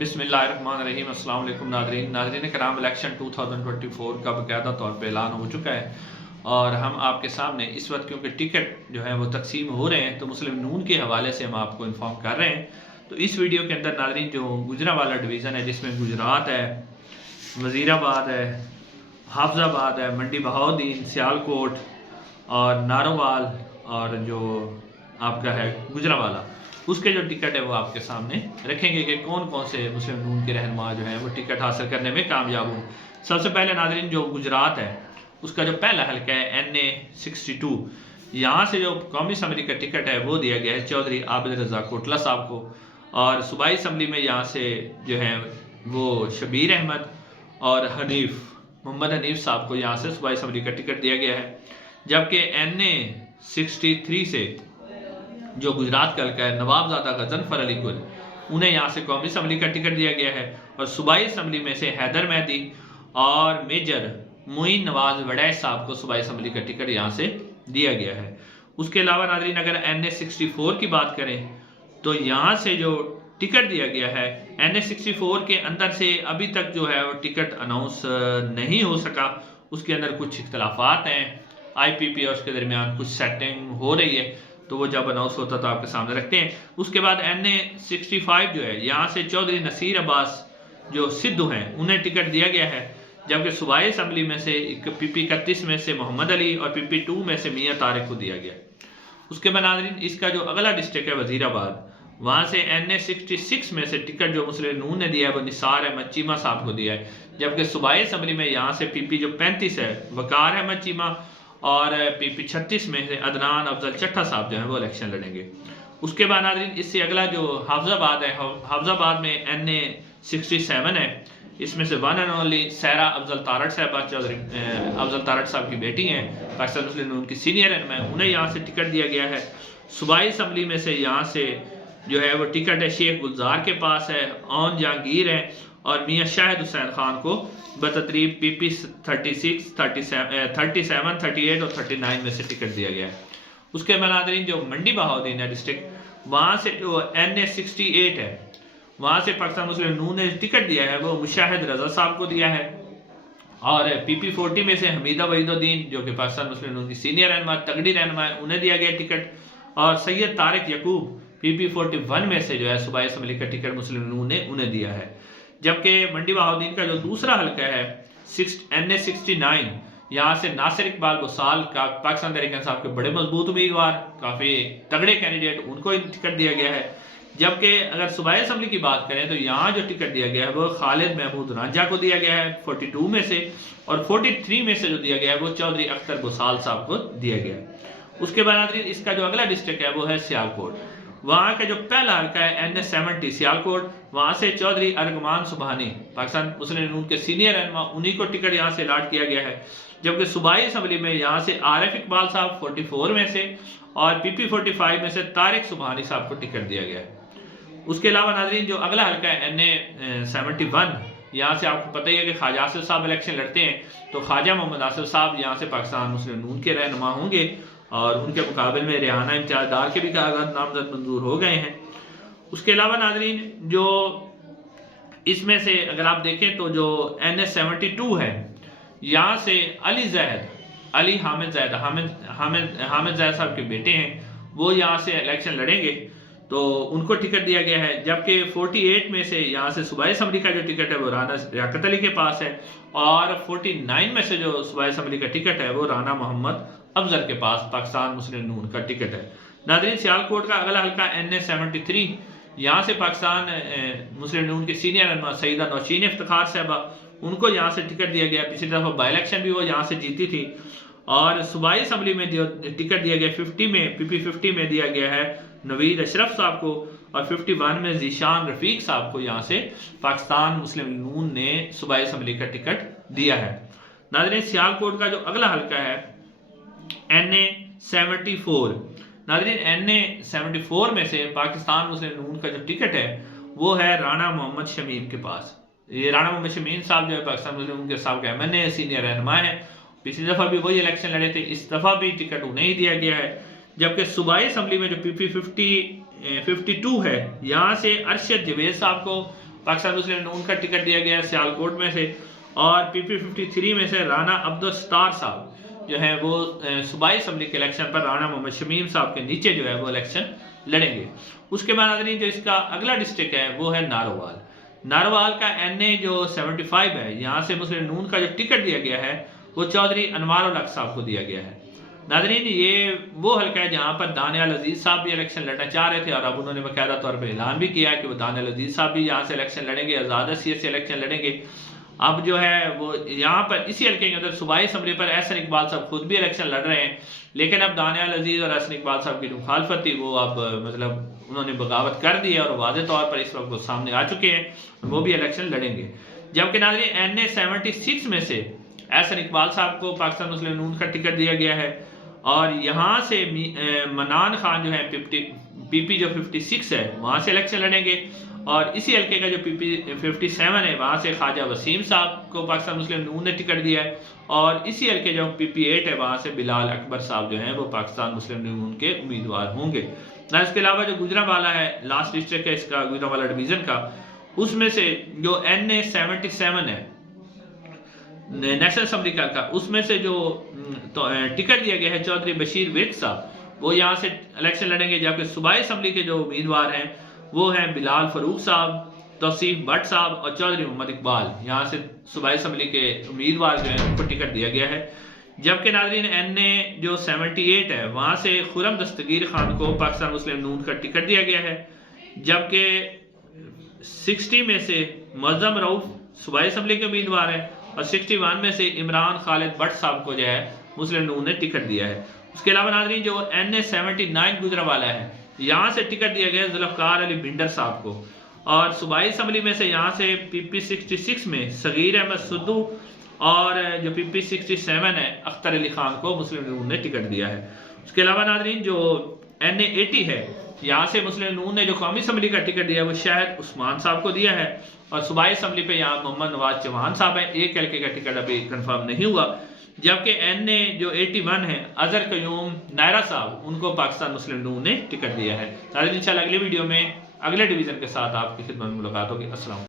बिस्मिल्लाहिर्रहमानिर्रहीम। अस्सलाम वालेकुम नाज़रीन कराम, इलेक्शन 2024 का बाकायदा तौर पे ऐलान हो चुका है और हम आपके सामने इस वक्त क्योंकि टिकट जो है वो तकसीम हो रहे हैं तो मुस्लिम नून के हवाले से हम आपको इन्फॉर्म कर रहे हैं। तो इस वीडियो के अंदर नाज़रीन जो गुजरांवाला डिवीज़न है जिसमें गुजरात है, वज़ीराबाद है, हाफजाबाद है, मंडी बहाउद्दीन, सियालकोट और नारोवाल और जो आपका है गुजरांवाला, उसके जो टिकट है वो आपके सामने रखेंगे कि कौन कौन से मुस्लिम नून के रहनुमा जो है वो टिकट हासिल करने में कामयाब हों। सबसे पहले नाज़रीन जो गुजरात है उसका जो पहला हल्का है NA62, यहाँ से जो कौमी असम्बली का टिकट है वो दिया गया है चौधरी आबिद रज़ा कोटला साहब को, और सूबाई असम्बली में यहाँ से जो है वो शबीर अहमद और मोहम्मद हनीफ साहब को यहाँ से सूबाई असम्बली का टिकट दिया गया है। जबकि NA63 से जो गुजरात का हल्का है नवाबजादा गजनफर अली गुल, उन्हें यहाँ से कौमी असम्बली का टिकट दिया गया है, और सूबाई असम्बली में से हैदर मेहदी और मेजर मोइन नवाज वडैश साहब को सूबाई असम्बली का टिकट यहाँ से दिया गया है। उसके अलावा नाज़रीन अगर NA64 की बात करें तो यहाँ से जो टिकट दिया गया है NA64 के अंदर से अभी तक जो है वो टिकट अनाउंस नहीं हो सका, उसके अंदर कुछ इख्तलाफात हैं, IPP और उसके दरमियान कुछ सेटिंग हो रही है, तो वो जब अनाउंस होता तो आपके सामने रखते हैं। उसके बाद NA65 जो है यहाँ से चौधरी नसीर अब्बास जो सिद्धू हैं उन्हें टिकट दिया गया है, जबकि सूबाई असम्बली में से PP 31 में से मोहम्मद अली और PP 2 में से मियाँ तारिक को दिया गया। उसके बाद नाज़रीन इसका जो अगला डिस्ट्रिक्ट है वज़ीराबाद, वहाँ से NA66 में से टिकट जो मुस्लिम नून ने दिया है वो निसार अहमद चीमा साहब को दिया है, जबकि सूबाई असम्बली में यहाँ से PP जो 35 है वकार अहमद चीमा और PP 36 में से अदनान अफजल चट्टा साहब जो है वो इलेक्शन लड़ेंगे। उसके बाद नाज़रीन इससे अगला जो हाफजाबाद है, हाफजाबाद में NA67 है, इसमें से one and only Saira Afzal Tarar Sahiba Chaudhry Afzal Tarar साहब की बेटी हैं, पाकिस्तान मुस्लिम नून की सीनियर रहनुमा, उन्हें यहाँ से टिकट दिया गया है। सूबाई असम्बली में से यहाँ से जो है वो टिकट है शेख गुलजार के पास है, ओन जहांगीर है और मियाँ शाहिद हुसैन खान को बतरतीब PP 36, 37, 38 और 39 में से टिकट दिया गया है। उसके बाद नाज़रीन जो मंडी बहाउद्दीन है डिस्ट्रिक्ट, वहाँ से जो NA68 है वहाँ से पाकिस्तान मुस्लिम नून ने टिकट दिया है वो मुशाहिद रजा साहब को दिया है, और PP 40 में से हमीदा वहीदुद्दीन जो कि पाकिस्तान मुस्लिम नून की सीनियर रहनुमा तगड़ी रहनुमा है उन्हें दिया गया टिकट, और सैयद तारिक यकूब PP 41 में से जो है सूबाई असम्बली का टिकट मुस्लिम नून ने उन्हें दिया है। जबकि मंडी बहाउद्दीन का जो दूसरा हल्का है NA69, यहाँ से नासिर इकबाल बुसाल का पाकिस्तान तहरीक इंसाफ के बड़े मजबूत उम्मीदवार, काफ़ी तगड़े कैंडिडेट, उनको टिकट दिया गया है। जबकि अगर सूबाई असम्बली की बात करें तो यहाँ जो टिकट दिया गया है वो खालिद महमूद रांझा को दिया गया है 42 में से, और 43 में से जो दिया गया है वो चौधरी अख्तर बुसाल साहब को दिया गया है। उसके बाद इसका जो अगला डिस्ट्रिक्ट है वो है सियालकोट, वहाँ का जो पहला हल्का है NA70 सियालकोट, वहाँ से चौधरी अरगमान सुबहानी पाकिस्तान मुस्लिम नून के सीनियर रहनुमा, उन्हीं को टिकट यहाँ से अलॉट किया गया है। जबकि सूबाई असम्बली में यहाँ से आरिफ इकबाल साहब 44 में से और PP 45 में से तारिक सुबहानी साहब को टिकट दिया गया है। उसके अलावा नाज़रीन जो अगला हल्का है NA71, यहाँ से आपको पता ही है कि ख्वाजा आसिफ साहब इलेक्शन लड़ते हैं, तो ख्वाजा मोहम्मद आसिफ साहब यहाँ से पाकिस्तान मुस्लिम नून के रहनुमा होंगे, और उनके मुकाबले में रेहाना इम्तियाज़दार के भी कागजात नामजद मंजूर हो गए हैं। उसके अलावा नाज़रीन जो इसमें से अगर आप देखें तो जो NA72 है, यहाँ से अली हामिद जैद साहब के बेटे हैं, वो यहाँ से इलेक्शन लड़ेंगे, तो उनको टिकट दिया गया है। जबकि 48 में से यहाँ से सूबाई असम्बली का जो टिकट है वो राना लियाकत अली के पास है, और 49 में से जो सूबाई असम्बली का टिकट है वो राना मोहम्मद अफजल के पास पाकिस्तान मुस्लिम नून का टिकट है। नाज़रीन सियालकोट का अगला हल्का NA73, यहाँ से पाकिस्तान मुस्लिम नून के सीनियर रहनुमा सईदा नौशीन इफ्तिखार साहबा, उनको यहाँ से टिकट दिया गया। पिछली दफ़ा बाई इलेक्शन भी वो यहाँ से जीती थी, और सूबाई असम्बली में जो टिकट दिया गया 50 में PP 50 में दिया गया है नवीद अशरफ साहब को, और 51 में जीशान रफीक साहब को यहाँ से पाकिस्तान मुस्लिम नून ने सूबाई असम्बली का टिकट दिया है। नाज़रीन सियालकोट का जो अगला हल्का है NA74, नाज़रीन NA74 में से पाकिस्तान मुस्लिम नून का जो टिकट है वो है राना मोहम्मद शमीम के पास। ये राना मोहम्मद शमीम साहब जो है पाकिस्तान मुस्लिम नून के साहब के MNA सीनियर रहनुमा है, पिछली दफ़ा भी वही इलेक्शन लड़े थे, इस दफ़ा भी टिकट उन्हें ही दिया गया है। जबकि सूबाई असम्बली में जो PP 52 है, यहाँ से अरशद जवेद साहब को पाकिस्तान मुस्लिम नून का टिकट दिया गया है सियालकोट में से, और PP53 में से राना अब्दुल सत्तार साहब जो है वो सूबाई असम्बली के इलेक्शन पर राना मोहम्मद शमीम साहब के नीचे जो है वो इलेक्शन लड़ेंगे। उसके बाद नाज़रीन जो इसका अगला डिस्ट्रिक्ट है वो है नारोवाल। नारोवाल का NA जो 75 है, यहाँ से मुस्लिम नून का जो टिकट दिया गया है वो चौधरी अनवार उल हक साहब को दिया गया है। नाज़रीन ये वो हल्का है जहाँ पर दानियाल अजीज साहब भी इलेक्शन लड़ना चाह रहे थे, और अब उन्होंने बाकायदा तौर पर ऐलान भी किया है कि वो दानियाल अजीज साहब भी यहाँ से इलेक्शन लड़ेंगे, आज़ाद सीट से इलेक्शन लड़ेंगे। अब जो है वो यहाँ पर इसी हल्के के अंदर सूबाई असम्बली पर एहसन इकबाल साहब खुद भी इलेक्शन लड़ रहे हैं, लेकिन अब दानियाल अजीज और एहसन इकबाल साहब की जो मुखालफत थी वो अब मतलब उन्होंने बगावत कर दी है और वाज़े तौर पर इस वक्त वो सामने आ चुके हैं, वो भी इलेक्शन लड़ेंगे। जबकि नाज़रीन NA 76 में से एहसन इकबाल साहब को पाकिस्तान मुस्लिम नून का टिकट दिया गया है, और यहाँ से मनान खान जो है PP जो 56 है वहाँ से इलेक्शन लड़ेंगे, और इसी हल्के का जो PP57 है वहाँ से ख्वाजा वसीम साहब को पाकिस्तान मुस्लिम नून ने टिकट दिया है, और इसी हल्के जो PP8 है वहाँ से बिलाल अकबर साहब जो हैं वो पाकिस्तान मुस्लिम नून के उम्मीदवार होंगे। ना इसके अलावा जो गुजरांवाला है लास्ट डिस्ट्रिक्ट है इसका, गुजरांवाला डिवीज़न का, उसमें से जो NA 77 है नेशनल असम्बली का, उसमें से जो तो टिकट दिया गया है चौधरी बशीर विर्क साहब, वो यहाँ से इलेक्शन लड़ेंगे। जबकि सूबाई असम्बली के जो उम्मीदवार हैं वो हैं बिलाल फरूक साहब, तौसीफ भट्ट साहब और चौधरी मोहम्मद इकबाल, यहाँ से सूबाई असम्बली के उम्मीदवार जो हैं उनको टिकट दिया गया है। जबकि नाज़रीन NA जो 78 है वहाँ से खुरम दस्तगीर खान को पाकिस्तान मुस्लिम नून का टिकट दिया गया है। जबकि 60 में से मुअज़्ज़म रऊफ सूबाई असम्बली के उम्मीदवार हैं, और 61 में से इमरान खालिद भट्ट साहब को जो है मुस्लिम नून ने टिकट दिया है। उसके अलावा नाज़रीन जो NA 79 गुजरांवाला है यहाँ से टिकट दिया गया है जुल्फ़कार अली भिंडर साहब को, और सूबाई असम्बली में से यहाँ से PP66 में सगीर अहमद सुद्दू और जो PP67 है अख्तर अली खान को मुस्लिम नून ने टिकट दिया है। उसके अलावा नाज़रीन जो NA 80 है यहाँ से मुस्लिम नून ने जो कौमी असम्बली का टिकट दिया है वो शाहिद उस्मान साहब को दिया है, और सूबाई असम्बली पे यहाँ मोहम्मद नवाज चौहान साहब है, एक हल्के का टिकट अभी कंफर्म नहीं हुआ। जबकि NA जो 81 है अजहर कयूम नायरा साहब, उनको पाकिस्तान मुस्लिम नून ने टिकट दिया है। इंशाल्लाह अगले वीडियो में अगले डिवीज़न के साथ आपकी खिदमत में मुलाकात होगी। अस्सलाम।